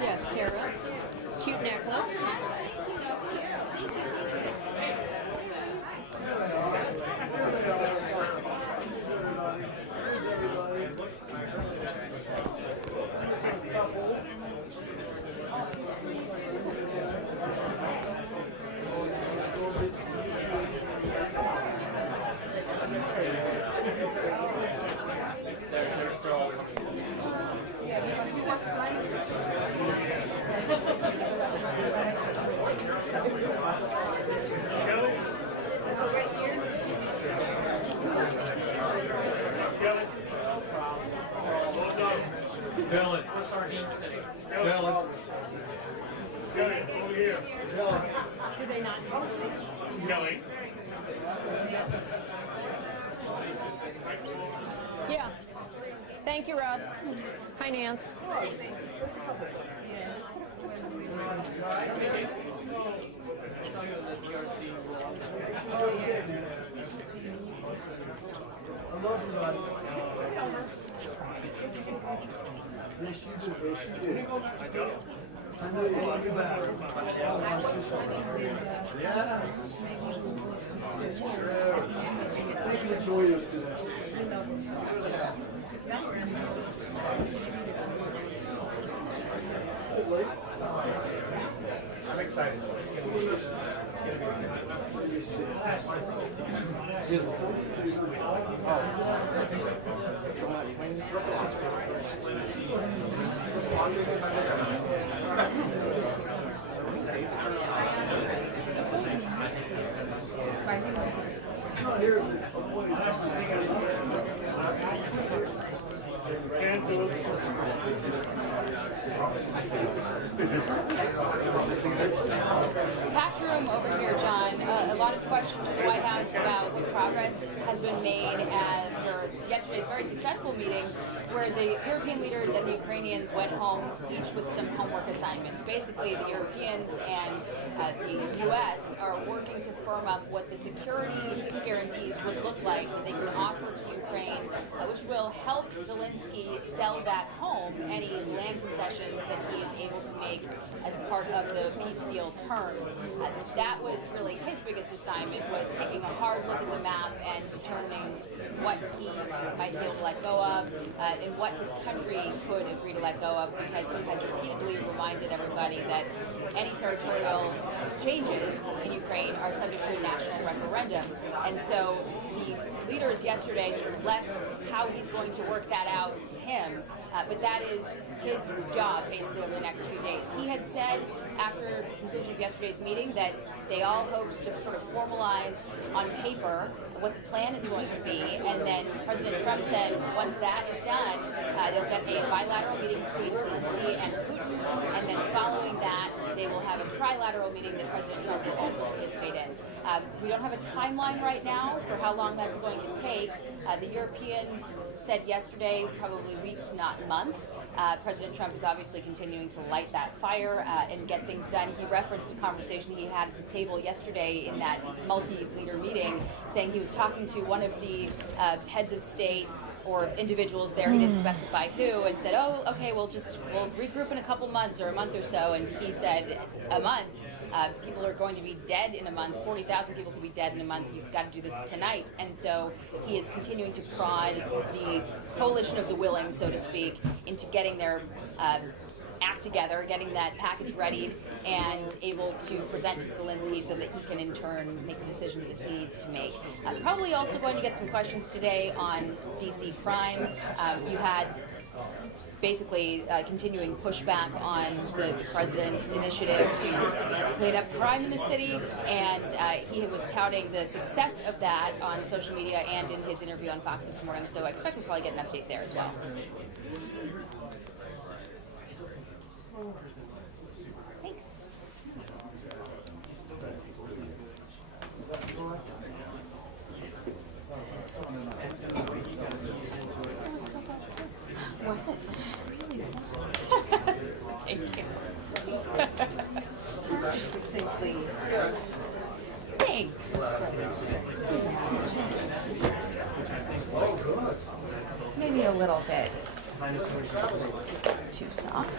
Yes, Kara. Cute necklace. Dylan. Dylan. Over here. Do they not post it? Kelly. Yeah. Thank you, Rob. Hi, Nance. Yes, you do. Yes, you do. I know you want to go back. Yeah. It's true. I think you enjoy those today. I'm excited. Let me see. Is it? Oh. So much. Packed room over here, John. A lot of questions from the White House about what progress has been made after yesterday's very successful meetings where the European leaders and the Ukrainians went home each with some homework assignments. Basically, the Europeans and the U.S. are working to firm up what the security guarantees would look like that they can offer to Ukraine, which will help Zelensky sell back home any land concessions that he is able to make as part of the peace deal terms. That was really his biggest assignment, was taking a hard look at the map and determining what he might be able to let go of and what his country could agree to let go of, because he has repeatedly reminded everybody that any territorial changes in Ukraine are subject to a national referendum. And so the leaders course, yesterday sort of left how he's going to work that out to him. But that is his job, basically, over the next few days. He had said after the conclusion of yesterday's meeting that they all hoped to sort of formalize on paper what the plan is going to be, and then President Trump said once that is done, they'll get a bilateral meeting between Zelensky and Putin, and then following that, they will have a trilateral meeting that President Trump will also participate in. We don't have a timeline right now for how long that's going to take. The Europeans said yesterday, probably weeks, not months. President Trump is obviously continuing to light that fire and get things done. He referenced a conversation he had at the table yesterday in that multi-leader meeting, saying he was talking to one of the heads of state or individuals there, he didn't specify who, and said, oh, okay, we'll regroup in a couple months or a month or so, and he said, a month? People are going to be dead in a month. 40,000 people could be dead in a month. You've got to do this tonight. And so he is continuing to prod the coalition of the willing, so to speak, into getting their act together, getting that package ready, and able to present to Zelensky so that he can in turn make the decisions that he needs to make. Probably also going to get some questions today on DC crime. You had basically continuing pushback on the president's initiative to clean up crime in the city, and he was touting the success of that on social media and in his interview on Fox this morning, so I expect we'll probably get an update there as well. Thanks. Was it? Thank you. Thanks. Maybe a little bit too soft.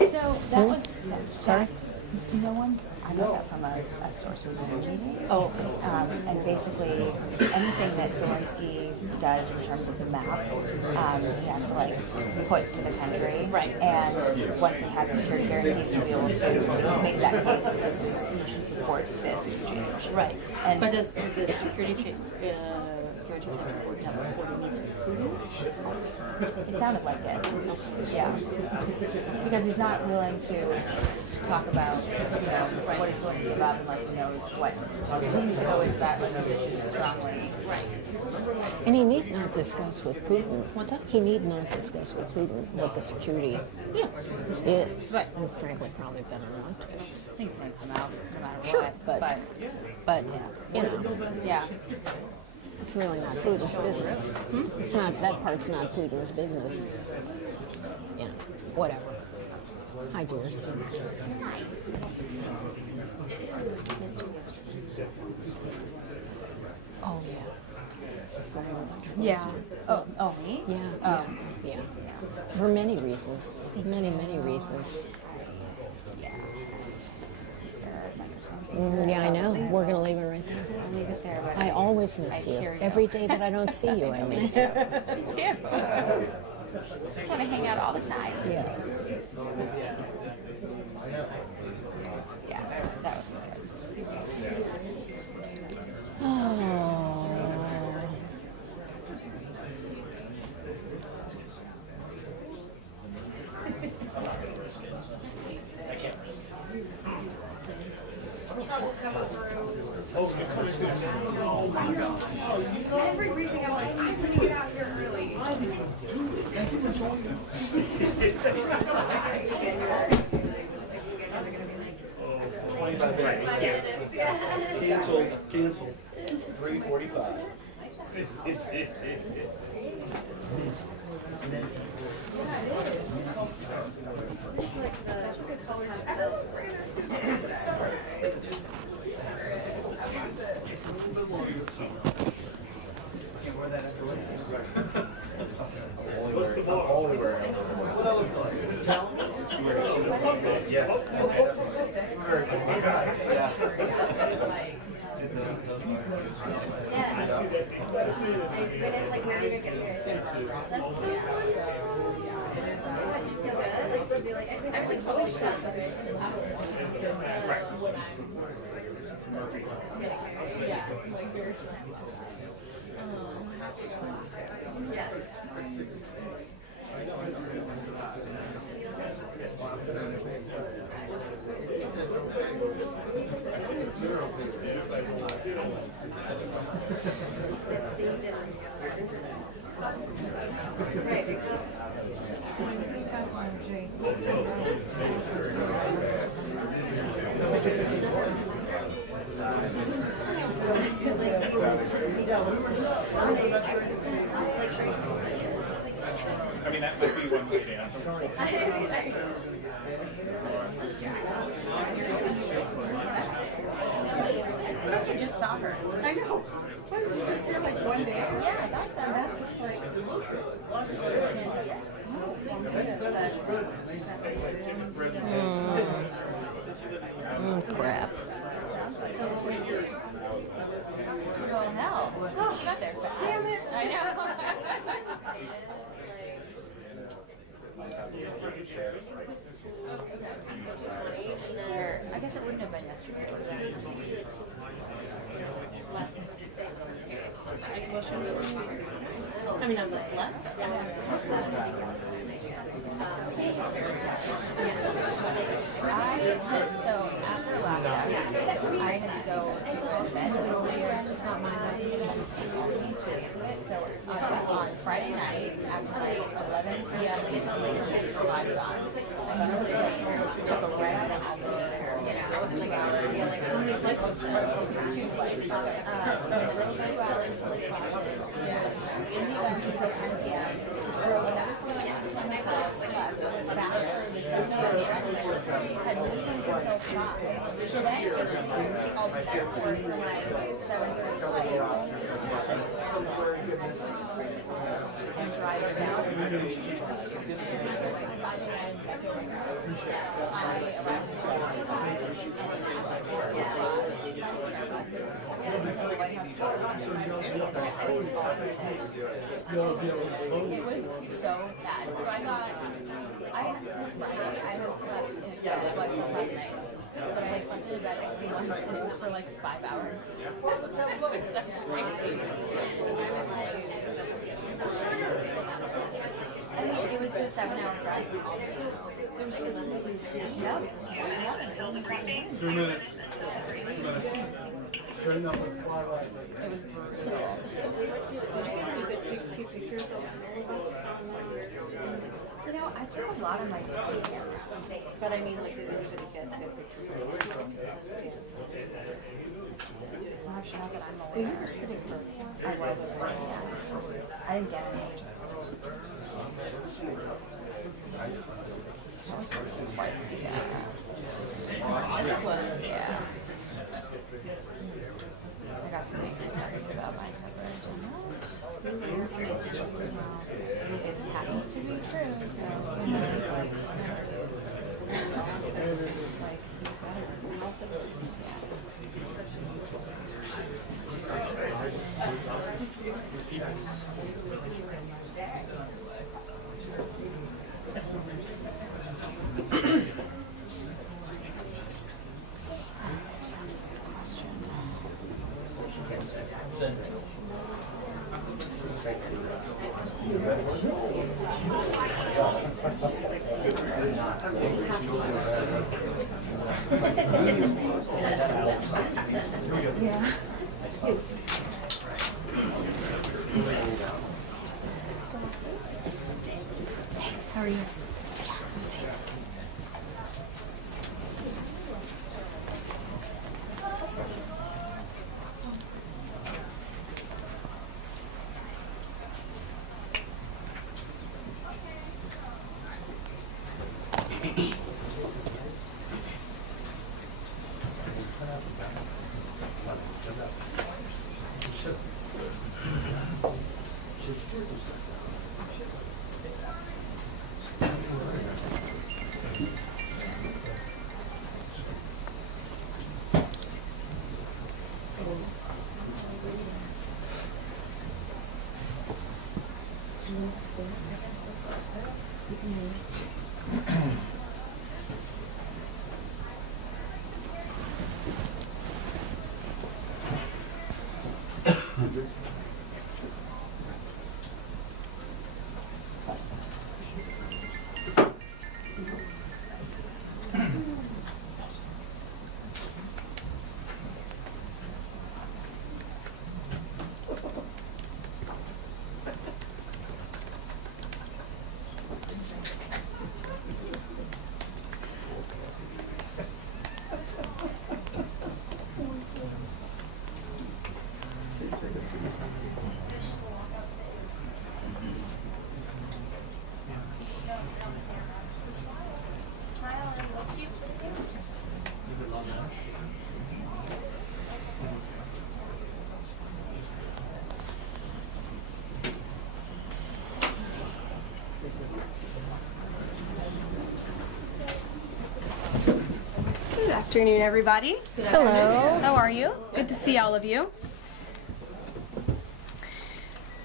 So that was sorry. No one. I got that from a source who was in a meeting. Oh, and basically anything that Zelensky does in terms of the map, he has to like put to the country. Right. And once they have the security guarantees, he'll be able to make that case that this is you should support this exchange. Right. And but does the security guarantees have been worked out before he meets with Putin? It sounded like it. Yeah. Because he's not willing to talk about, what he's going to give up unless he knows what. He needs to go into that position strongly. Right. And he need not discuss with Putin. What's that? He need not discuss with Putin what the security is. Right. And frankly, probably better not to. Things may come out no matter Sure, what. but you know. Yeah. It's really not Putin's business. It's not, that part's not Putin's business. You know, whatever. Hi, Doris. Hi. Missed you yesterday. Oh, yeah. Very much. Yeah. Oh, me? Yeah, Oh. yeah. For many reasons. Many reasons. Yeah. Yeah, I know. We're going to leave it right there. I'll leave it there, but I always miss you. Every day that I don't see you, I miss you. Me too. Just want to hang out all the time. Yes. Yeah, that was good. Oh. I can't risk it. Every briefing, I'm like, I'm going to get out here early. Thank you for joining us. 25 minutes. Cancel. 3:45. What I look like? Yeah. I mean, that might be one way to answer. I actually just saw her. I know. Wasn't she just here like one day? Yeah, I thought so. That looks like. Crap. Well, hell. She got there fast. Damn it. I know. I guess it wouldn't have been yesterday. I mean, I'm blessed. So after Alaska, I had to go to bed. It's not my So on Friday night, after like 11 p.m., live on. I literally took a right out of Albany, like how many flights was there? 2 flights. And drove 2 hours to Lake Placid. In the event until 10 p.m. Drove back. And my house left. Back. Had meetings until 5. Then take all the next work for my 7:30 flight. And drive it down. I arrived at 5 It was so bad. So I got, since Friday, I had slept in bed like last night. But I had slept in bed like 3 months and it was for like 5 hours. It was so crazy. I mean, it was the 7-hour drive. There was nothing. 2 minutes. Straighten up and fly right. It was brutal. You know, I took a lot of my But I mean, like, did anybody get good pictures of the you were sitting for. I was. Yeah. I didn't get any. That was quite Yes, it was. Yeah. I got some nervous about my coverage. It happens to be true, so how are you? afternoon, everybody. Hello. How are you? Good to see all of you.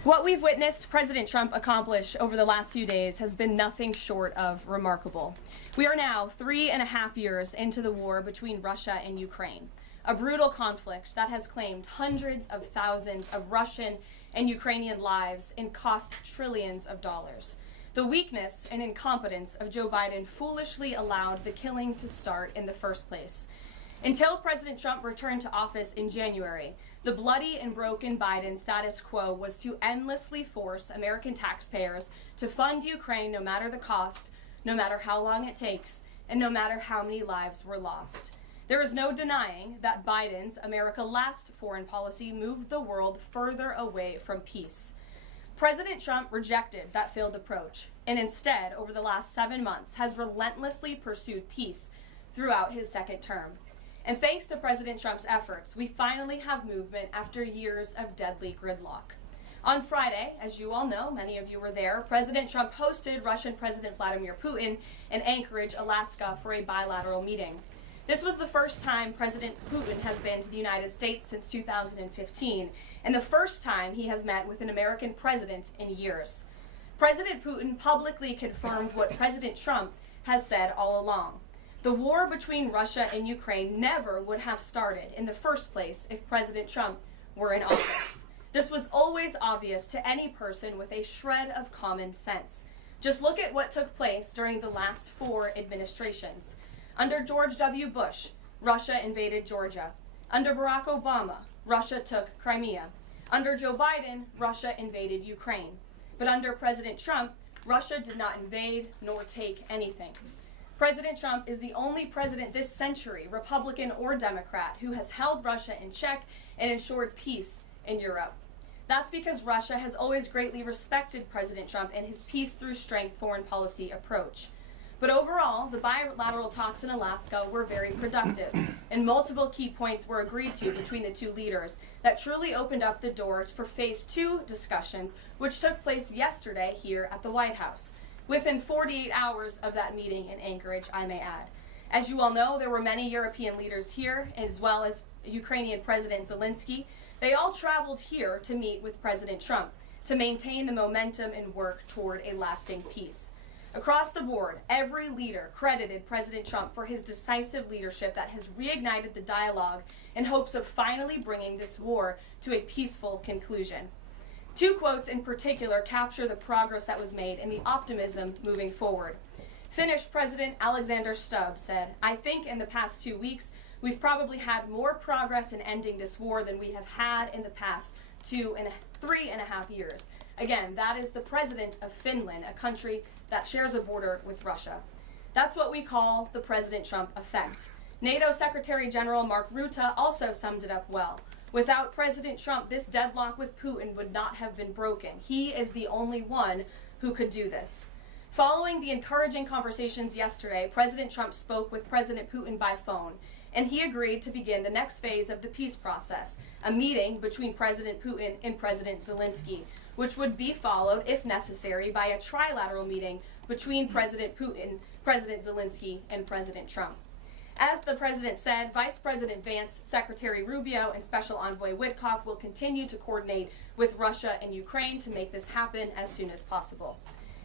What we've witnessed President Trump accomplish over the last few days has been nothing short of remarkable. We are now 3.5 years into the war between Russia and Ukraine, a brutal conflict that has claimed hundreds of thousands of Russian and Ukrainian lives and cost trillions of dollars. The weakness and incompetence of Joe Biden foolishly allowed the killing to start in the first place. Until President Trump returned to office in January, the bloody and broken Biden status quo was to endlessly force American taxpayers to fund Ukraine no matter the cost, no matter how long it takes, and no matter how many lives were lost. There is no denying that Biden's America Last foreign policy moved the world further away from peace. President Trump rejected that failed approach and instead, over the last 7 months, has relentlessly pursued peace throughout his second term. And thanks to President Trump's efforts, we finally have movement after years of deadly gridlock. On Friday, as you all know, many of you were there, President Trump hosted Russian President Vladimir Putin in Anchorage, Alaska for a bilateral meeting. This was the first time President Putin has been to the United States since 2015, and the first time he has met with an American president in years. President Putin publicly confirmed what President Trump has said all along. The war between Russia and Ukraine never would have started in the first place if President Trump were in office. This was always obvious to any person with a shred of common sense. Just look at what took place during the last 4 administrations. Under George W. Bush, Russia invaded Georgia. Under Barack Obama, Russia took Crimea. Under Joe Biden, Russia invaded Ukraine. But under President Trump, Russia did not invade nor take anything. President Trump is the only president this century, Republican or Democrat, who has held Russia in check and ensured peace in Europe. That's because Russia has always greatly respected President Trump and his peace through strength foreign policy approach. But overall, the bilateral talks in Alaska were very productive, and multiple key points were agreed to between the two leaders that truly opened up the door for Phase 2 discussions, which took place yesterday here at the White House, within 48 hours of that meeting in Anchorage, I may add. As you all know, there were many European leaders here, as well as Ukrainian President Zelensky. They all traveled here to meet with President Trump to maintain the momentum and work toward a lasting peace. Across the board, every leader credited President Trump for his decisive leadership that has reignited the dialogue in hopes of finally bringing this war to a peaceful conclusion. 2 quotes in particular capture the progress that was made and the optimism moving forward. Finnish President Alexander Stubb said, "I think in the past 2 weeks, we've probably had more progress in ending this war than we have had in the past 3.5 years. Again, that is the president of Finland, a country that shares a border with Russia. That's what we call the President Trump effect. NATO Secretary General Mark Rutte also summed it up well. Without President Trump, this deadlock with Putin would not have been broken. He is the only one who could do this." Following the encouraging conversations yesterday, President Trump spoke with President Putin by phone, and he agreed to begin the next phase of the peace process, a meeting between President Putin and President Zelensky, which would be followed, if necessary, by a trilateral meeting between President Putin, President Zelensky, and President Trump. As the president said, Vice President Vance, Secretary Rubio, and Special Envoy Witkoff will continue to coordinate with Russia and Ukraine to make this happen as soon as possible.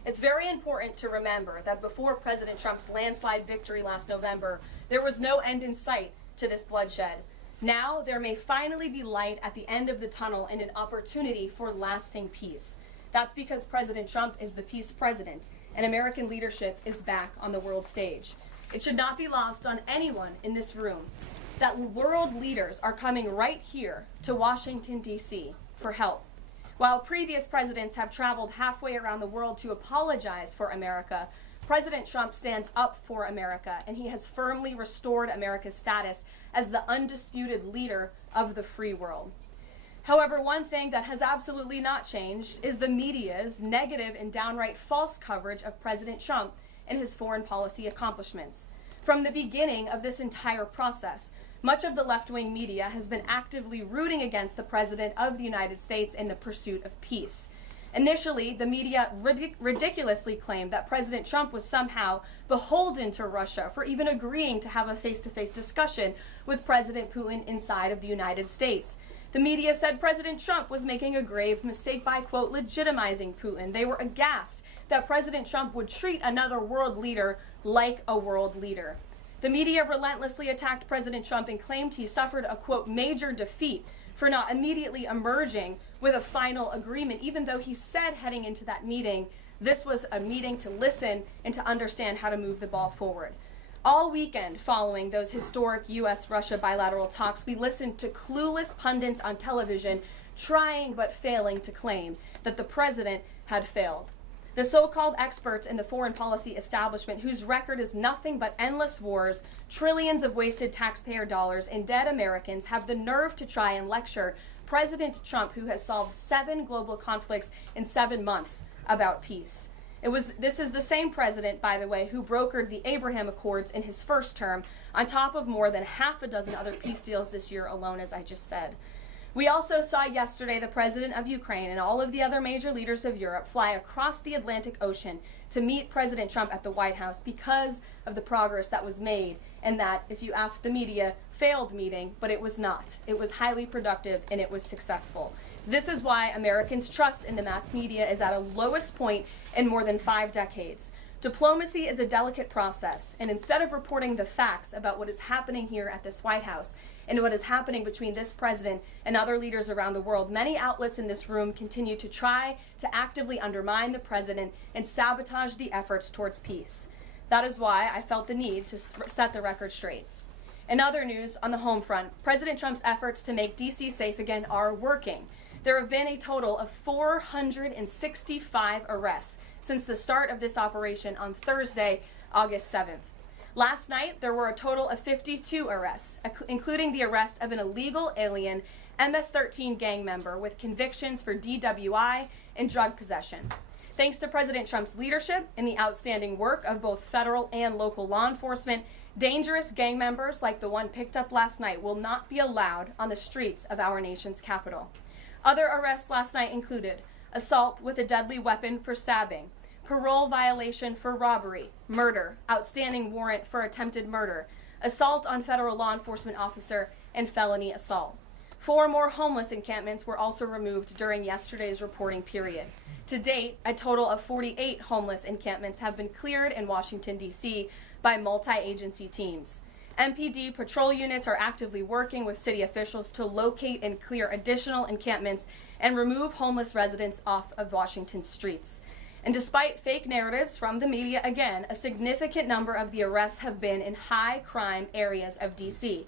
It's very important to remember that before President Trump's landslide victory last November, there was no end in sight to this bloodshed. Now, there may finally be light at the end of the tunnel and an opportunity for lasting peace. That's because President Trump is the peace president, and American leadership is back on the world stage. It should not be lost on anyone in this room that world leaders are coming right here to Washington, D.C. for help. While previous presidents have traveled halfway around the world to apologize for America, President Trump stands up for America, and he has firmly restored America's status as the undisputed leader of the free world. However, one thing that has absolutely not changed is the media's negative and downright false coverage of President Trump and his foreign policy accomplishments. From the beginning of this entire process, much of the left-wing media has been actively rooting against the President of the United States in the pursuit of peace. Initially, the media ridiculously claimed that President Trump was somehow beholden to Russia for even agreeing to have a face-to-face discussion with President Putin inside of the United States. The media said President Trump was making a grave mistake by, quote, legitimizing Putin. They were aghast that President Trump would treat another world leader like a world leader. The media relentlessly attacked President Trump and claimed he suffered a, quote, major defeat for not immediately emerging with a final agreement, even though he said heading into that meeting, this was a meeting to listen and to understand how to move the ball forward. All weekend following those historic U.S.-Russia bilateral talks, we listened to clueless pundits on television trying but failing to claim that the president had failed. The so-called experts in the foreign policy establishment, whose record is nothing but endless wars, trillions of wasted taxpayer dollars, and dead Americans, have the nerve to try and lecture President Trump, who has solved 7 global conflicts in 7 months, about peace. This is the same president, by the way, who brokered the Abraham Accords in his first term, on top of more than half a dozen other peace deals this year alone, as I just said. We also saw yesterday the president of Ukraine and all of the other major leaders of Europe fly across the Atlantic Ocean to meet President Trump at the White House because of the progress that was made, and that, if you ask the media, failed meeting, but it was not. It was highly productive and it was successful. This is why Americans' trust in the mass media is at a lowest point in more than 5 decades. Diplomacy is a delicate process, and instead of reporting the facts about what is happening here at this White House and what is happening between this president and other leaders around the world, many outlets in this room continue to try to actively undermine the president and sabotage the efforts towards peace. That is why I felt the need to set the record straight. In other news, on the home front, President Trump's efforts to make D.C. safe again are working. There have been a total of 465 arrests since the start of this operation on Thursday, August 7th. Last night, there were a total of 52 arrests, including the arrest of an illegal alien MS-13 gang member with convictions for DWI and drug possession. Thanks to President Trump's leadership and the outstanding work of both federal and local law enforcement, dangerous gang members like the one picked up last night will not be allowed on the streets of our nation's capital. Other arrests last night included assault with a deadly weapon for stabbing, parole violation for robbery, murder, outstanding warrant for attempted murder, assault on federal law enforcement officer, and felony assault. 4 more homeless encampments were also removed during yesterday's reporting period. To date, a total of 48 homeless encampments have been cleared in Washington, D.C. by multi-agency teams. MPD patrol units are actively working with city officials to locate and clear additional encampments and remove homeless residents off of Washington's streets. And despite fake narratives from the media, again, a significant number of the arrests have been in high crime areas of D.C.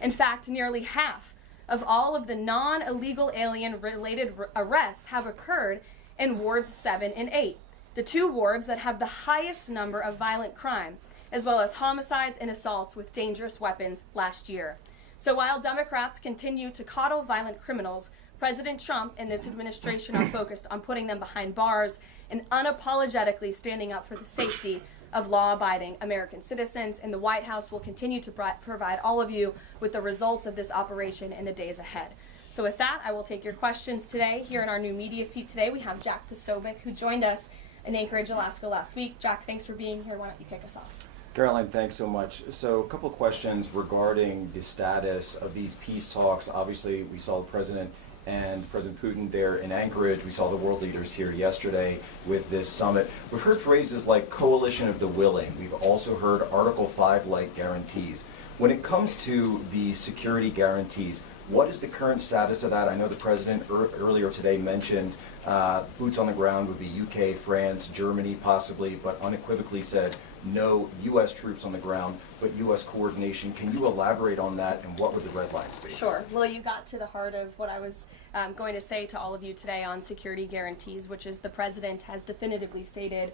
In fact, nearly half of all of the non-illegal alien-related arrests have occurred in wards 7 and 8, the 2 wards that have the highest number of violent crime, as well as homicides and assaults with dangerous weapons last year. So while Democrats continue to coddle violent criminals, President Trump and this administration are focused on putting them behind bars and unapologetically standing up for the safety of law-abiding American citizens, and the White House will continue to provide all of you with the results of this operation in the days ahead. So with that, I will take your questions today. Here in our new media seat today, we have Jack Posobiec, who joined us in Anchorage, Alaska last week. Jack, thanks for being here. Why don't you kick us off? Karoline, thanks so much. So a couple of questions regarding the status of these peace talks. Obviously, we saw the President and President Putin there in Anchorage. We saw the world leaders here yesterday with this summit. We've heard phrases like coalition of the willing. We've also heard Article 5-like guarantees. When it comes to the security guarantees, what is the current status of that? I know the President earlier today mentioned boots on the ground would be UK, France, Germany possibly, but unequivocally said no U.S. troops on the ground, but U.S. coordination. Can you elaborate on that, and what would the red lines be? Sure. Well, you got to the heart of what I was going to say to all of you today on security guarantees, which is the President has definitively stated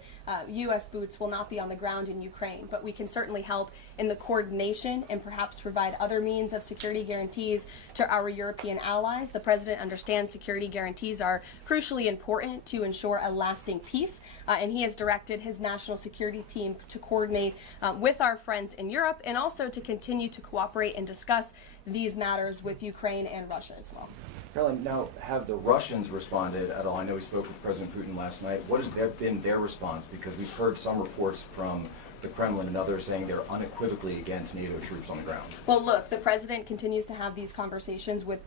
U.S. boots will not be on the ground in Ukraine, but we can certainly help in the coordination and perhaps provide other means of security guarantees to our European allies. The President understands security guarantees are crucially important to ensure a lasting peace, and he has directed his national security team to coordinate with our friends in Europe and also to continue to cooperate and discuss these matters with Ukraine and Russia as well. Karoline, now have the Russians responded at all? I know we spoke with President Putin last night. What has been their response? Because we've heard some reports from the Kremlin and others saying they're unequivocally against NATO troops on the ground. Well, look, the president continues to have these conversations with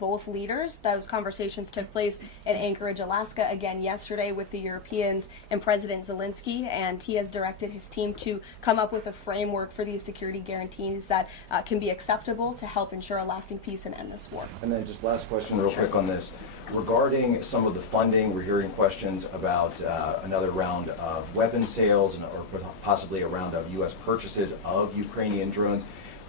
both leaders. Those conversations took place in Anchorage, Alaska, again yesterday with the Europeans and President Zelensky, and he has directed his team to come up with a framework for these security guarantees that can be acceptable to help ensure a lasting peace and end this war. And then just last question real quick on this. Regarding some of the funding, we're hearing questions about another round of weapon sales or possibly a round of U.S. purchases of Ukrainian drones.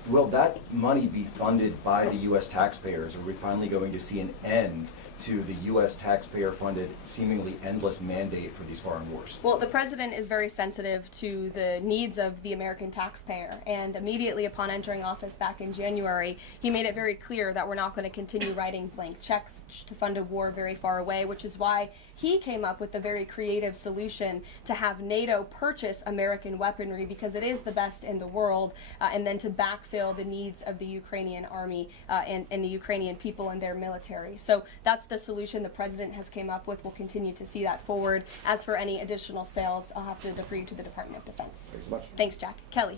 Will that money be funded by the U.S. taxpayers? Or are we finally going to see an end to the U.S. taxpayer-funded, seemingly endless mandate for these foreign wars? Well, the president is very sensitive to the needs of the American taxpayer, and immediately upon entering office back in January, he made it very clear that we're not going to continue writing blank checks to fund a war very far away, which is why he came up with the very creative solution to have NATO purchase American weaponry because it is the best in the world, and then to backfill the needs of the Ukrainian army and the Ukrainian people and their military. So that's the solution the president has came up with. We'll continue to see that forward. As for any additional sales, I'll have to defer you to the Department of Defense. Thanks so much. Thanks, Jack. Kelly.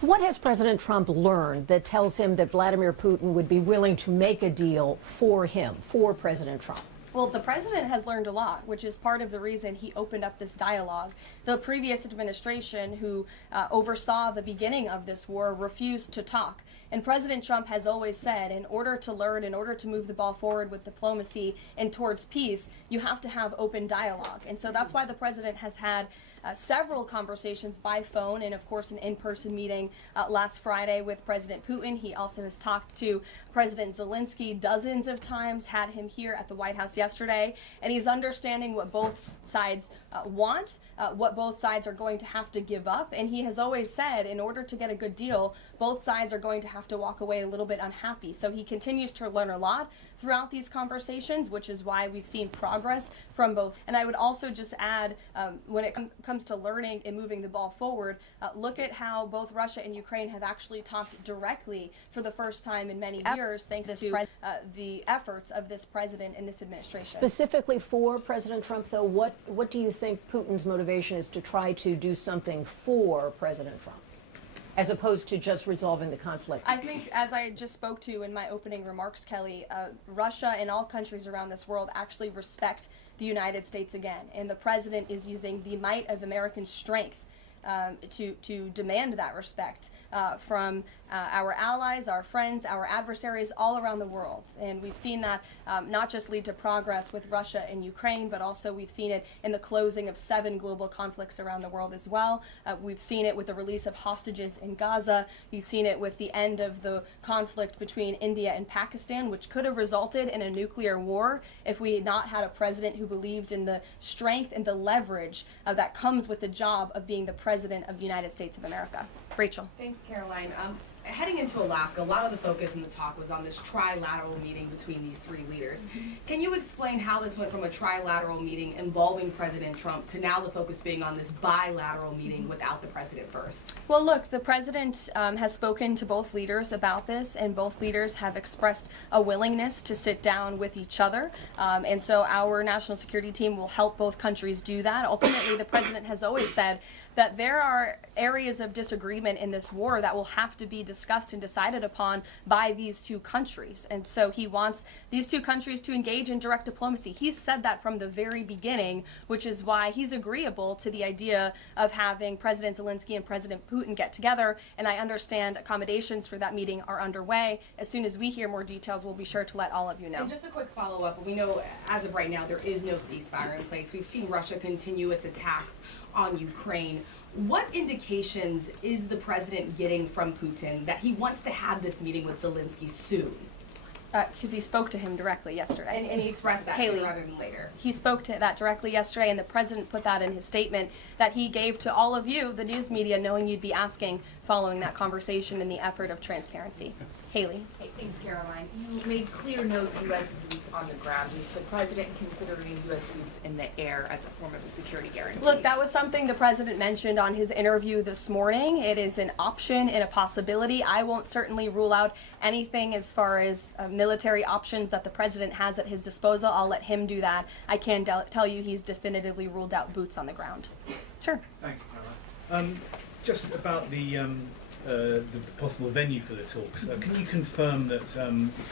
What has President Trump learned that tells him that Vladimir Putin would be willing to make a deal for him, for President Trump? Well, the president has learned a lot, which is part of the reason he opened up this dialogue. The previous administration, who oversaw the beginning of this war, refused to talk. And President Trump has always said, in order to learn, in order to move the ball forward with diplomacy and towards peace, you have to have open dialogue. And so that's why the president has had several conversations by phone and, of course, an in-person meeting last Friday with President Putin. He also has talked to President Zelensky dozens of times, had him here at the White House yesterday, and he's understanding what both sides want, what both sides are going to have to give up. And he has always said, in order to get a good deal, both sides are going to have to walk away a little bit unhappy. So he continues to learn a lot throughout these conversations, which is why we've seen progress from both. And I would also just add, when it comes to learning and moving the ball forward, look at how both Russia and Ukraine have actually talked directly for the first time in many years, thanks to the efforts of this president and this administration. Specifically for President Trump, though, what do you think Putin's motivation is to try to do something for President Trump, as opposed to just resolving the conflict? I think, as I just spoke to in my opening remarks, Kelly, Russia and all countries around this world actually respect the United States again. And the president is using the might of American strength to demand that respect from our allies, our friends, our adversaries all around the world. And we've seen that not just lead to progress with Russia and Ukraine, but also we've seen it in the closing of 7 global conflicts around the world as well. We've seen it with the release of hostages in Gaza. You've seen it with the end of the conflict between India and Pakistan, which could have resulted in a nuclear war if we had not had a president who believed in the strength and the leverage that comes with the job of being the president of the United States of America. Rachel. Thanks, Karoline. Heading into Alaska, a lot of the focus in the talk was on this trilateral meeting between these 3 leaders. Can you explain how this went from a trilateral meeting involving President Trump to now the focus being on this bilateral meeting without the president first? Well, look, the president has spoken to both leaders about this, and both leaders have expressed a willingness to sit down with each other. And so our national security team will help both countries do that. Ultimately, the president has always said that there are areas of disagreement in this war that will have to be discussed and decided upon by these 2 countries. And so he wants these 2 countries to engage in direct diplomacy. He's said that from the very beginning, which is why he's agreeable to the idea of having President Zelensky and President Putin get together. And I understand accommodations for that meeting are underway. As soon as we hear more details, we'll be sure to let all of you know. And just a quick follow-up. We know as of right now there is no ceasefire in place. We've seen Russia continue its attacks on Ukraine. What indications is the president getting from Putin that he wants to have this meeting with Zelensky soon? Because he spoke to him directly yesterday. And he expressed that Haley, sooner rather than later. He spoke to that directly yesterday, and the president put that in his statement that he gave to all of you, the news media, knowing you'd be asking following that conversation in the effort of transparency. Haley. Hey, thanks, Karoline. You made clear note U.S. boots on the ground. Is the president considering U.S. boots in the air as a form of a security guarantee? Look, that was something the president mentioned on his interview this morning. It is an option and a possibility. I won't certainly rule out anything as far as military options that the president has at his disposal, I'll let him do that. I can tell you he's definitively ruled out boots on the ground. Sure. Thanks, Caroline. Just about the possible venue for the talks. Can you confirm that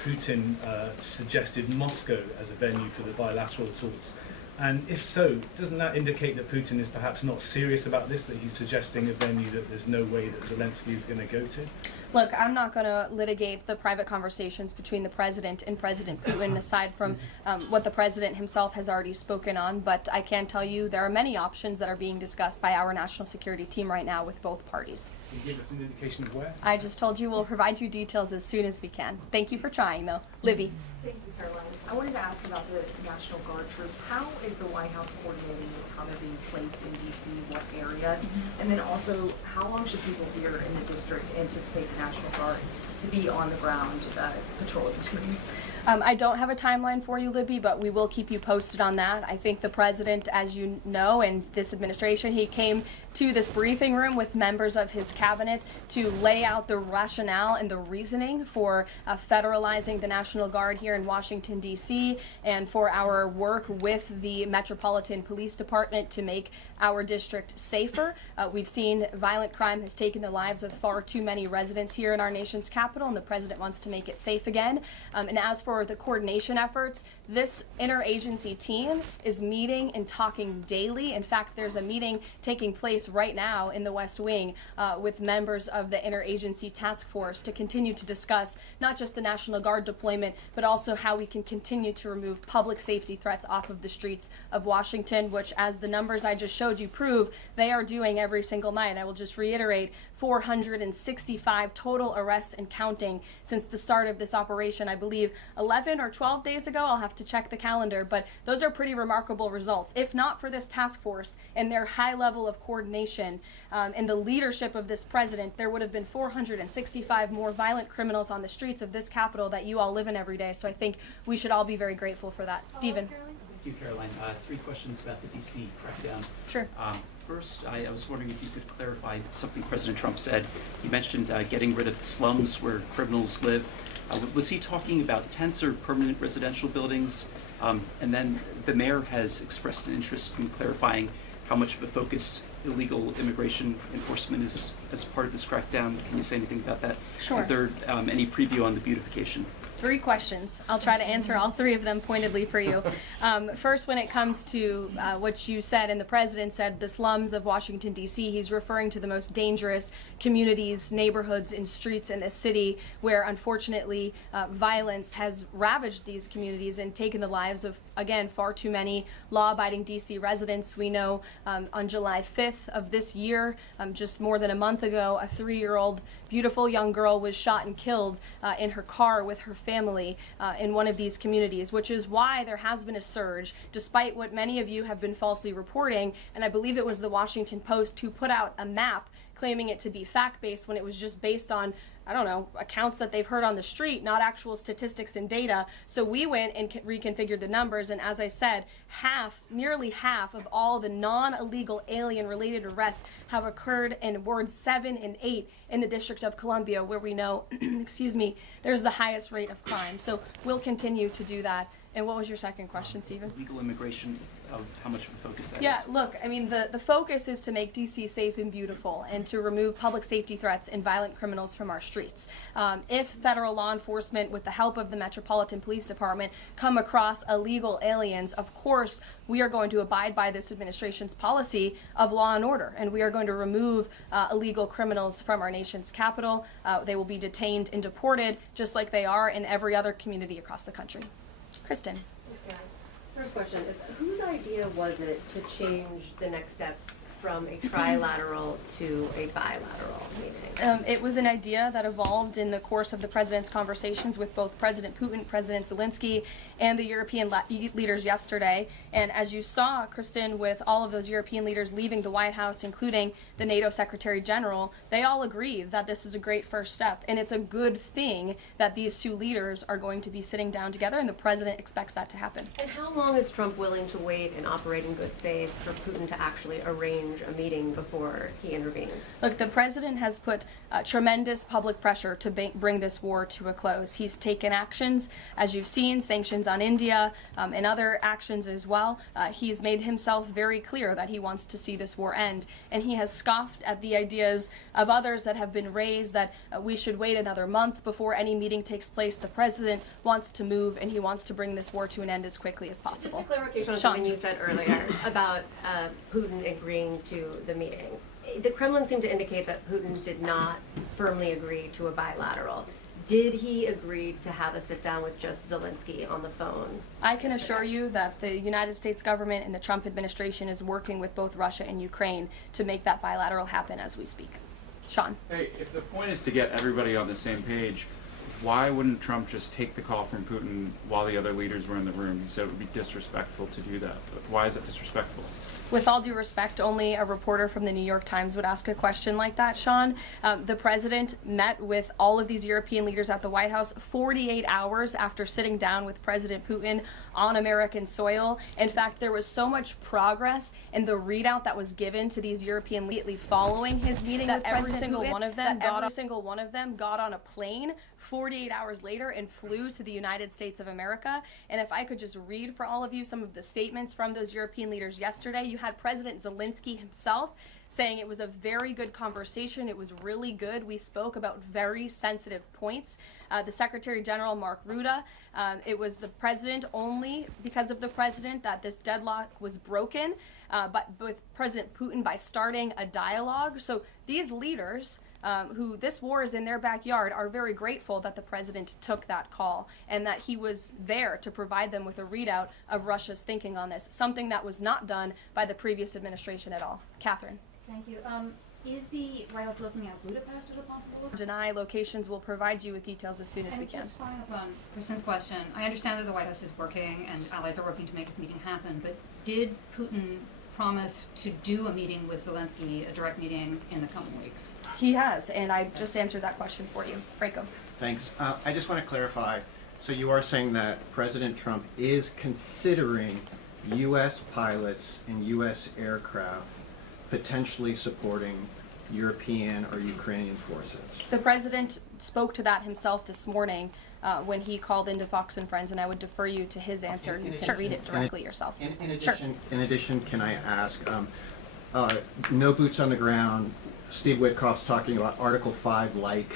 Putin suggested Moscow as a venue for the bilateral talks? And if so, doesn't that indicate that Putin is perhaps not serious about this, that he's suggesting a venue that there's no way that Zelensky is going to go to? Look, I'm not going to litigate the private conversations between the president and President Putin, aside from what the president himself has already spoken on. But I can tell you there are many options that are being discussed by our national security team right now with both parties. Can you give us an indication of where? I just told you we'll provide you details as soon as we can. Thank you for trying, though. Libby. Thank you, Caroline. I wanted to ask about the National Guard troops. How is the White House coordinating with how they're being placed in D.C., what areas? And then also, how long should people here in the district anticipate the National Guard to be on the ground patrolling the streets? I don't have a timeline for you, Libby, but we will keep you posted on that. I think the president, as you know, and this administration, he came to this briefing room with members of his cabinet to lay out the rationale and the reasoning for federalizing the National Guard here in Washington, D.C., and for our work with the Metropolitan Police Department to make our district safer. We've seen violent crime has taken the lives of far too many residents here in our nation's capital, and the president wants to make it safe again. And as for the coordination efforts, this interagency team is meeting and talking daily. In fact, there's a meeting taking place right now in the West Wing with members of the interagency task force to continue to discuss not just the National Guard deployment, but also how we can continue to remove public safety threats off of the streets of Washington, which, as the numbers I just showed you prove, they are doing every single night. I will just reiterate, 465 total arrests and counting since the start of this operation. I believe 11 or 12 days ago, I'll have to check the calendar, but those are pretty remarkable results. If not for this task force and their high level of coordination and the leadership of this president, there would have been 465 more violent criminals on the streets of this capital that you all live in every day. So I think we should all be very grateful for that. Stephen. Thank you, Caroline. 3 questions about the D.C. crackdown. Sure. First, I was wondering if you could clarify something President Trump said. He mentioned getting rid of the slums where criminals live. Was he talking about tents or permanent residential buildings? And then the mayor has expressed an interest in clarifying how much of a focus illegal immigration enforcement is as part of this crackdown. Can you say anything about that? Sure. And third, any preview on the beautification? 3 questions. I'll try to answer all 3 of them pointedly for you. First, when it comes to what you said, and the president said, the slums of Washington, D.C., he's referring to the most dangerous communities, neighborhoods, and streets in this city where, unfortunately, violence has ravaged these communities and taken the lives of, again, far too many law-abiding D.C. residents. We know on July 5th of this year, just more than a month ago, a 3-year-old beautiful young girl was shot and killed in her car with her family in one of these communities, which is why there has been a surge, despite what many of you have been falsely reporting. And I believe it was the Washington Post who put out a map claiming it to be fact-based when it was just based on, I don't know, accounts that they've heard on the street, not actual statistics and data. So we went and reconfigured the numbers, and as I said, nearly half of all the non-illegal alien-related arrests have occurred in wards 7 and 8 in the District of Columbia, where we know, excuse me, there's the highest rate of crime. So we'll continue to do that. And what was your second question, Stephen? Legal immigration, how much of a focus that is? Yeah, look, I mean, the focus is to make D.C. safe and beautiful and to remove public safety threats and violent criminals from our streets. If federal law enforcement, with the help of the Metropolitan Police Department, come across illegal aliens, of course, we are going to abide by this administration's policy of law and order, and we are going to remove illegal criminals from our nation's capital. They will be detained and deported, just like they are in every other community across the country. Kristen. Thanks, Karen. First question is, whose idea was it to change the next steps from a trilateral to a bilateral meeting? It was an idea that evolved in the course of the president's conversations with both President Putin, President Zelensky, and the European leaders yesterday. And as you saw, Kristen, with all of those European leaders leaving the White House, including the NATO Secretary General, they all agree that this is a great first step. And it's a good thing that these 2 leaders are going to be sitting down together, and the president expects that to happen. And how long is Trump willing to wait and operate in good faith for Putin to actually arrange arrange a meeting before he intervenes? Look, the president has put tremendous public pressure to bring this war to a close. He's taken actions, as you've seen, sanctions on India and other actions as well. He's made himself very clear that he wants to see this war end, and he has scoffed at the ideas of others that have been raised that we should wait another month before any meeting takes place. The president wants to move, and he wants to bring this war to an end as quickly as possible. Just a clarification on something you said earlier about Putin agreeing to the meeting. The Kremlin seemed to indicate that Putin did not firmly agree to a bilateral. Did he agree to have a sit down with just Zelensky on the phone? I can assure you that the United States government and the Trump administration is working with both Russia and Ukraine to make that bilateral happen as we speak. Sean. Hey, if the point is to get everybody on the same page, why wouldn't Trump just take the call from Putin while the other leaders were in the room? He said it would be disrespectful to do that. But why is it disrespectful? With all due respect, only a reporter from the New York Times would ask a question like that, Sean. The president met with all of these European leaders at the White House 48 hours after sitting down with President Putin on American soil. In fact, there was so much progress in the readout that was given to these European leaders following his meeting that every single one of them got on a plane 48 hours later and flew to the United States of America. And if I could just read for all of you some of the statements from those European leaders yesterday, you had President Zelensky himself saying it was a very good conversation. It was really good. We spoke about very sensitive points. The Secretary General, Mark Rutte, it was the president, only because of the president, that this deadlock was broken, but with President Putin by starting a dialogue. So these leaders, who this war is in their backyard, are very grateful that the president took that call and that he was there to provide them with a readout of Russia's thinking on this, something that was not done by the previous administration at all. Catherine. Thank you. Is the White House looking at Budapest as a possible? Deny locations. Will provide you with details as soon as we can. Just following up on Kristen's question, I understand that the White House is working and allies are working to make this meeting happen, but did Putin promise to do a meeting with Zelensky, a direct meeting, in the coming weeks? He has, and I just answered that question for you. Franco. Thanks. I just want to clarify. So you are saying that President Trump is considering U.S. pilots and U.S. aircraft potentially supporting European or Ukrainian forces? The president spoke to that himself this morning when he called into Fox and Friends, and I would defer you to his answer. You can read it directly yourself. In addition, can I ask, no boots on the ground, Steve Witkoff's talking about Article 5-like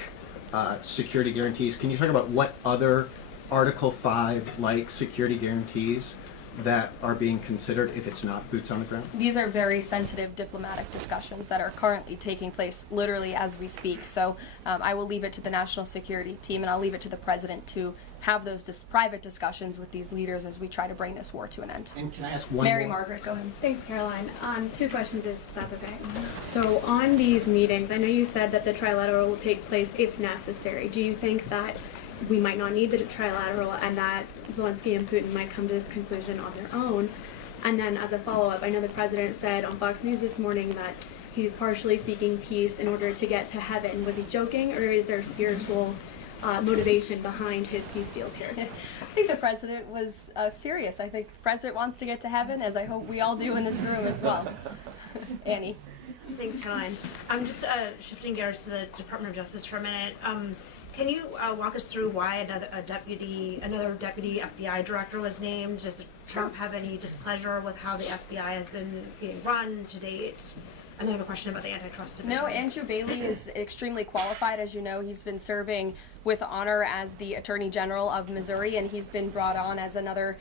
security guarantees. Can you talk about what other Article 5-like security guarantees that are being considered if it's not boots on the ground? These are very sensitive diplomatic discussions that are currently taking place literally as we speak. So I will leave it to the national security team, and I'll leave it to the president to have those private discussions with these leaders as we try to bring this war to an end. And can I ask one Mary more? Margaret, go ahead. Thanks, Caroline. Two questions, if that's okay. So on these meetings, I know you said that the trilateral will take place if necessary. Do you think that we might not need the trilateral and that Zelensky and Putin might come to this conclusion on their own? And then as a follow-up, I know the president said on Fox News this morning that he's partially seeking peace in order to get to heaven. Was he joking, or is there spiritual motivation behind his peace deals here? I think the president was serious. I think the president wants to get to heaven, as I hope we all do in this room as well. Annie. Thanks, Caroline. I'm just shifting gears to the Department of Justice for a minute. Can you walk us through why another deputy FBI director was named? Does Trump have any displeasure with how the FBI has been being run to date? And then I have a question about the antitrust division. No, Andrew Bailey is extremely qualified. As you know, he's been serving with honor as the Attorney General of Missouri, and he's been brought on as another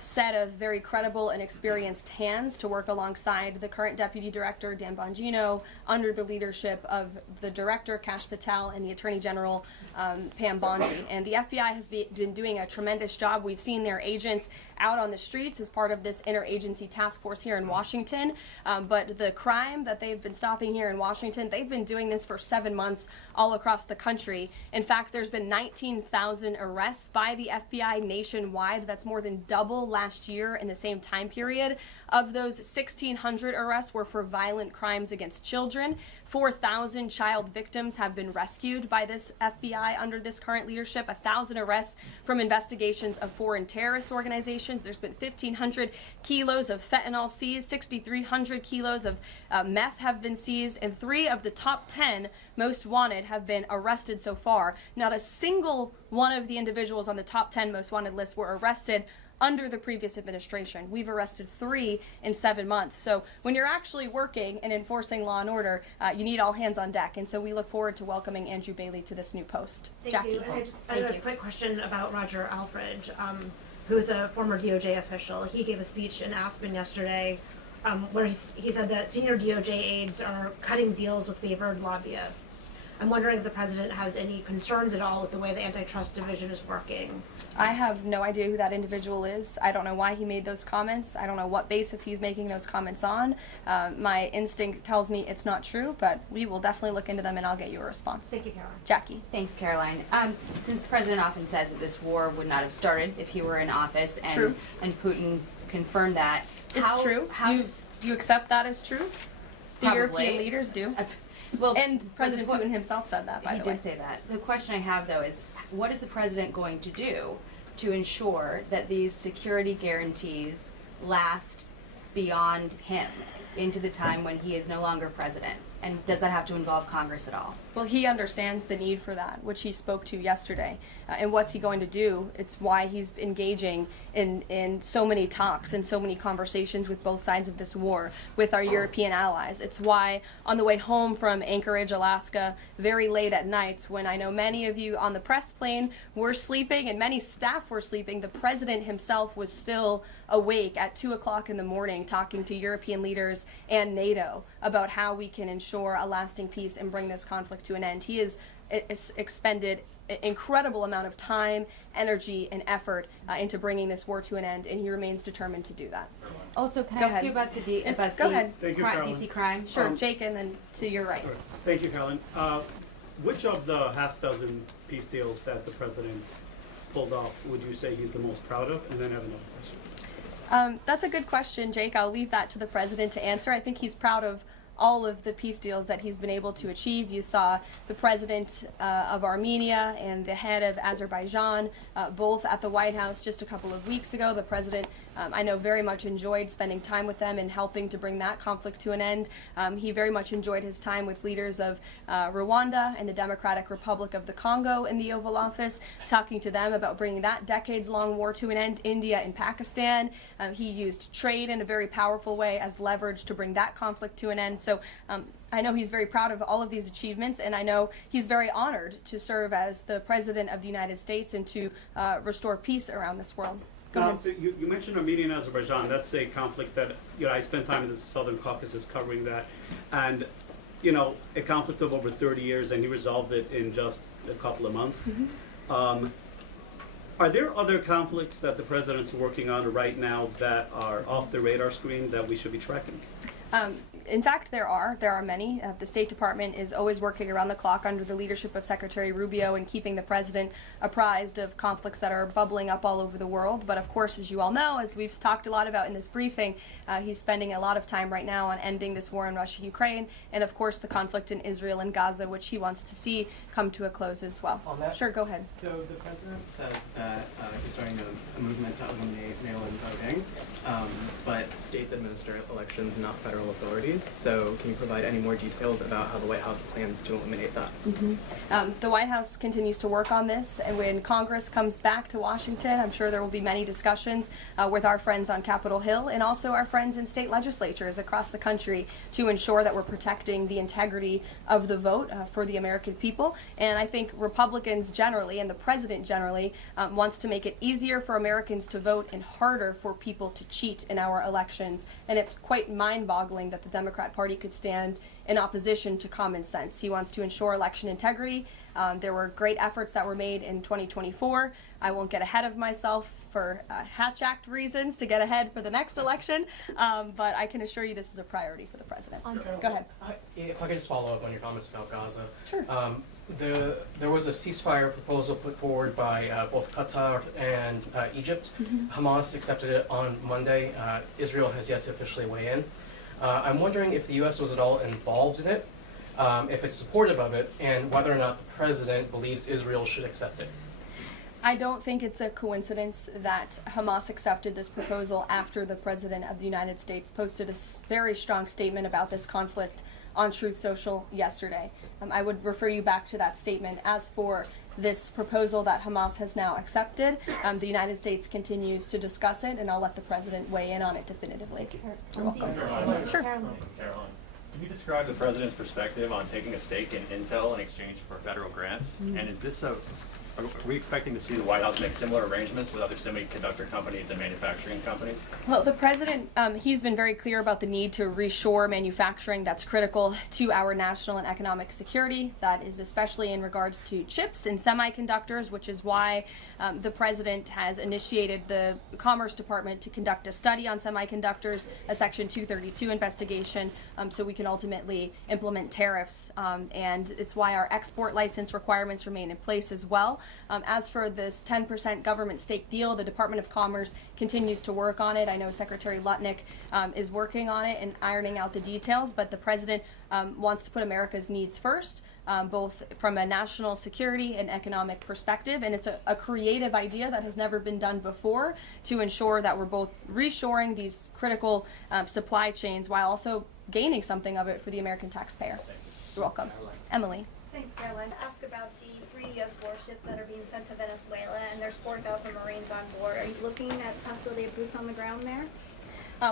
set of very credible and experienced hands to work alongside the current Deputy Director, Dan Bongino, under the leadership of the Director, Kash Patel, and the Attorney General, Pam Bondi. And the FBI has been doing a tremendous job. We've seen their agents out on the streets as part of this interagency task force here in Washington. But the crime that they've been stopping here in Washington, they've been doing this for 7 months all across the country. In fact, there's been 19,000 arrests by the FBI nationwide. That's more than double double last year in the same time period. Of those, 1,600 arrests were for violent crimes against children. 4,000 child victims have been rescued by this FBI under this current leadership. 1,000 arrests from investigations of foreign terrorist organizations. There's been 1,500 kilos of fentanyl seized. 6,300 kilos of meth have been seized. And 3 of the top 10 most wanted have been arrested so far. Not a single one of the individuals on the top 10 most wanted list were arrested under the previous administration. We've arrested 3 in 7 months. So when you're actually working and enforcing law and order, you need all hands on deck. And so we look forward to welcoming Andrew Bailey to this new post. Thank Jackie. you. And I have a quick question about Roger Alfred, who's a former DOJ official. He gave a speech in Aspen yesterday where he said that senior DOJ aides are cutting deals with favored lobbyists. I'm wondering if the president has any concerns at all with the way the antitrust division is working. I have no idea who that individual is. I don't know why he made those comments. I don't know what basis he's making those comments on. My instinct tells me it's not true, but we will definitely look into them and I'll get you a response. Thank you, Caroline. Jackie. Thanks, Caroline. Since the president often says that this war would not have started if he were in office, and True. and Putin confirmed that. It's true. Do you accept that as true? The Probably. European leaders do. Well, and President Putin himself said that, by the way. He did say that. The question I have, though, is what is the president going to do to ensure that these security guarantees last beyond him into the time when he is no longer president? And does that have to involve Congress at all? Well, he understands the need for that, which he spoke to yesterday. And what's he going to do? It's why he's engaging in so many talks and so many conversations with both sides of this war with our European allies. It's why on the way home from Anchorage, Alaska, very late at night, when I know many of you on the press plane were sleeping and many staff were sleeping, the president himself was still awake at 2 o'clock in the morning talking to European leaders and NATO about how we can ensure a lasting peace and bring this conflict to an end. He has expended an incredible amount of time, energy, and effort into bringing this war to an end, and he remains determined to do that. Also, can I ask you about the DC crime? Sure, Jake, and then to your right. Sure. Thank you, Caroline. Which of the half-dozen peace deals that the president's pulled off would you say he's the most proud of? And then I have another question. That's a good question, Jake. I'll leave that to the president to answer. I think he's proud of all of the peace deals that he's been able to achieve. You saw the president of Armenia and the head of Azerbaijan both at the White House just a couple of weeks ago. The president, I know, very much enjoyed spending time with them and helping to bring that conflict to an end. He very much enjoyed his time with leaders of Rwanda and the Democratic Republic of the Congo in the Oval Office, talking to them about bringing that decades-long war to an end. India and Pakistan. He used trade in a very powerful way as leverage to bring that conflict to an end. So I know he's very proud of all of these achievements, and I know he's very honored to serve as the President of the United States and to restore peace around this world. Go ahead. So you mentioned Armenia and Azerbaijan. That's a conflict that, I spent time in the Southern Caucasus covering that. And, a conflict of over 30 years, and he resolved it in just a couple of months. Mm-hmm. Are there other conflicts that the president's working on right now that are off the radar screen that we should be tracking? In fact, there are many. The State Department is always working around the clock under the leadership of Secretary Rubio and keeping the president apprised of conflicts that are bubbling up all over the world. But of course, as you all know, as we've talked a lot about in this briefing, he's spending a lot of time right now on ending this war in Russia-Ukraine, and of course the conflict in Israel and Gaza, which he wants to see come to a close as well. Sure, go ahead. So the president says that he's starting a movement to eliminate mail-in voting, but states administer elections, not federal authorities. So can you provide any more details about how the White House plans to eliminate that? Mm-hmm. The White House continues to work on this, and when Congress comes back to Washington, I'm sure there will be many discussions with our friends on Capitol Hill and also our friends in state legislatures across the country to ensure that we're protecting the integrity of the vote for the American people. And I think Republicans generally, and the president generally, wants to make it easier for Americans to vote and harder for people to cheat in our elections. And it's quite mind-boggling that the Democrat Party could stand in opposition to common sense. He wants to ensure election integrity. There were great efforts that were made in 2024. I won't get ahead of myself for Hatch Act reasons to get ahead for the next election, but I can assure you this is a priority for the president. Go ahead. If I could just follow up on your comments about Gaza. Sure. There was a ceasefire proposal put forward by both Qatar and Egypt. Hamas accepted it on Monday. Israel has yet to officially weigh in. I'm wondering if the U.S. was at all involved in it, if it's supportive of it, and whether or not the president believes Israel should accept it. I don't think it's a coincidence that Hamas accepted this proposal after the President of the United States posted a very strong statement about this conflict on Truth Social yesterday. I would refer you back to that statement. As for this proposal that Hamas has now accepted, the United States continues to discuss it, and I'll let the President weigh in on it definitively. You're welcome. Sure. Caroline, can you describe the President's perspective on taking a stake in Intel in exchange for federal grants? And is this are we expecting to see the White House make similar arrangements with other semiconductor companies and manufacturing companies? Well, the President, he's been very clear about the need to reshore manufacturing that's critical to our national and economic security. That is especially in regards to chips and semiconductors, which is why the President has initiated the Commerce Department to conduct a study on semiconductors, a Section 232 investigation, so we can ultimately implement tariffs. And it's why our export license requirements remain in place as well. As for this 10% government stake deal, the Department of Commerce continues to work on it. I know Secretary Lutnick is working on it and ironing out the details, but the President wants to put America's needs first, both from a national security and economic perspective, and it's a creative idea that has never been done before to ensure that we're both reshoring these critical supply chains while also gaining something of it for the American taxpayer. You're welcome. Emily. Thanks, Caroline. To ask about the 3 U.S. warships that are being sent to Venezuela, and there's 4,000 Marines on board. Are you looking at the possibility of boots on the ground there?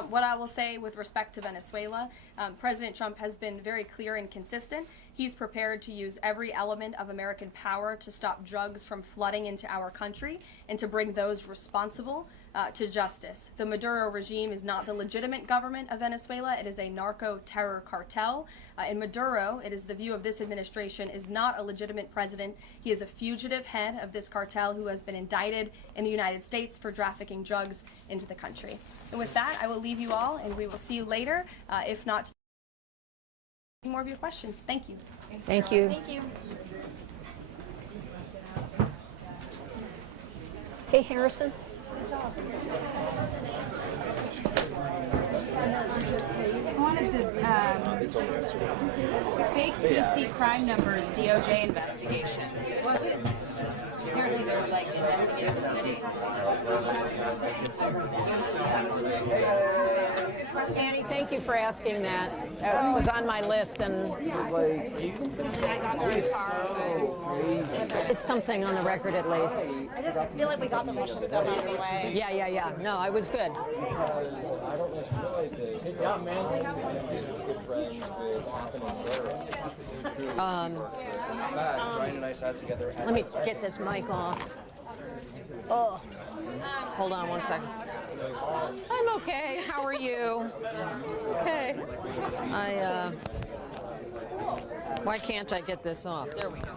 What I will say with respect to Venezuela, President Trump has been very clear and consistent. He's prepared to use every element of American power to stop drugs from flooding into our country and to bring those responsible to justice. The Maduro regime is not the legitimate government of Venezuela. It is a narco-terror cartel. In Maduro, it is the view of this administration, is not a legitimate president. He is a fugitive head of this cartel who has been indicted in the United States for trafficking drugs into the country. And with that, I will leave you all, and we will see you later, if not more of your questions. Thank you. Thank you. Thank you. Hey, Harrison. I wanted the fake DC crime numbers DOJ investigation. Apparently they're like investigating the city. Annie, thank you for asking that. That was on my list, and it's something on the record at least. I just feel like we got the Russia stuff out of the way. Yeah. No, I was good. Good job, man. Brian and I sat together. Let me get this mic off. Oh, hold on one second. I'm okay. How are you? Okay. Why can't I get this off? There we go.